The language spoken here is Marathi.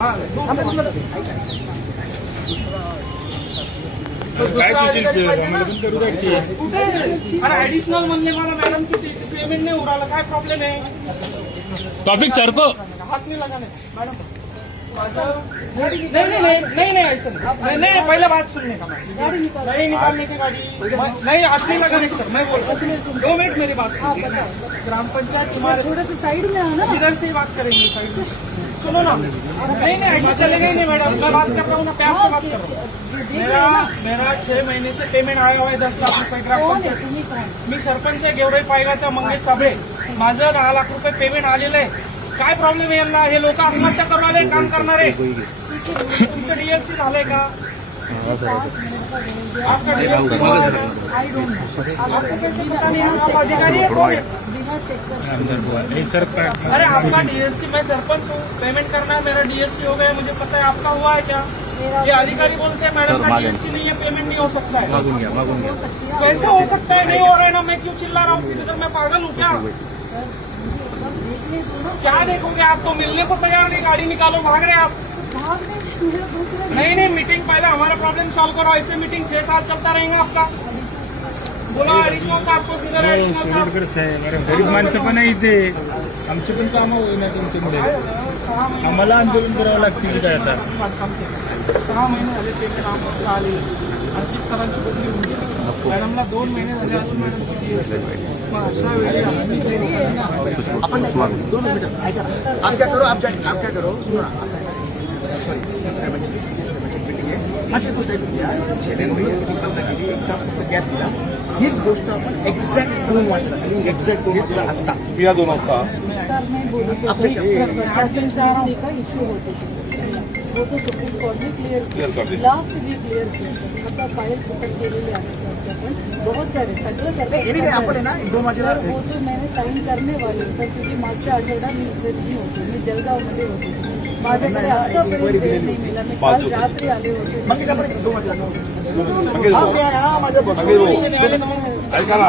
ऍडिशनल म्हणले मला मॅडमची पेमेंट नाही उडाला, काय प्रॉब्लेम आहे? टॉपिक चरको हाथ नहीं लगाने मैडम। नहीं ऐसा नहीं, पहले बात सुनने का मैम। नहीं निकालने की गाड़ी नहीं, हाथ नहीं लगाने सर, मैं बोल रहा हूँ 2 मिनट मेरी बात सुनिए। ग्राम पंचायत हमारे थोड़ा सा साइड में आना, इधर से ही बात करेंगे, साइड से सुनो ना। नहीं ऐसे चलेगा ही नहीं मैडम, मैं बात कर रहा हूँ ना, प्यार से बात कर रहा हूँ। मेरा 6 महीने से पेमेंट आया हुआ है 10 लाख रुपये ग्राम पंचायत। मी सरपंच आहे गेवराई पायगाचा मंगेश साबळे, माझं 10 लाख रुपये पेमेंट आलेलं आहे। काय प्रॉब्लेम आहे यांना? हे लोक आत्महत्या करू आले काम करणारे। तुमचं डीएलसी झालंय का? आपका डीएलसी हुआ है का? आपको कैसे पता नहीं? आप अधिकारी है कौन है? अरे आपका डीएलसी, मैं सरपंच हूँ, पेमेंट करना है, मेरा डीएलसी हो गया, मुझे पता है। आपका हुआ है क्या? ये अधिकारी बोलते हैं मैडम का डीएलसी नहीं है, पेमेंट नहीं हो सकता है। कैसे हो सकता है? नहीं हो रहा है ना, मैं क्यों चिल्ला रहा हूँ? इधर मैं पागल हूँ क्या? क्या देखोगे आप? तो मिलने को तैयार नहीं, गाड़ी निकालो, भाग रहे आप। नहीं मीटिंग पहले हमारा प्रॉब्लम सॉल्व करो। ऐसे मीटिंग 6 साल चलता रहेगा आपका। बोला एडिशनल साहब को, किधर है एडिशनल साहब? गरीब माणसं पण आहे इथे, आमचे पण कामं होईना तुमच्यामुळे, आम्हाला आंदोलन करावं लागतील काय आता? 6 महिने झाले पेमेंट आम्हाला आले, आणखी सरांची बदली होऊन गेली, मॅडमला 2 महिने झाले अजून मॅडमची मग अशा वेळी अपन 2 मिनट ऐका ना, आप क्या करो, आप क्या करो, सुनो ना, सॉरी मीटिंग आहे, अशी गोष्ट ऐकूया, शेरेन भैया गेली 1 तास फक्त गॅप दिला, हीच गोष्ट आपण एक्झॅक्ट करून वाटला, एक्झॅक्ट करून वाटला आत्ता या 2 वाजता सर मैं बोलूँ तो का इश्यू होते वो तो सुप्रीम कोर्ट ने क्लियर किया, लास्ट भी क्लियर किया, मतलब फाईल सुपर केलेली आहे पण बहुत सारे सगळं एनिवे आपण आहे ना 2 वाजेला वो तो मैंने साइन करने वाले सर, क्योंकि मागच्या आठवड्यात मी इकडे नाही होते, मी जळगावमध्ये होते, माझ्याकडे आतापर्यंत वेळ नाही मिळाला, मी काल रात्री आले होते। मग आपण 2 वाजेला माझ्या ऐका ना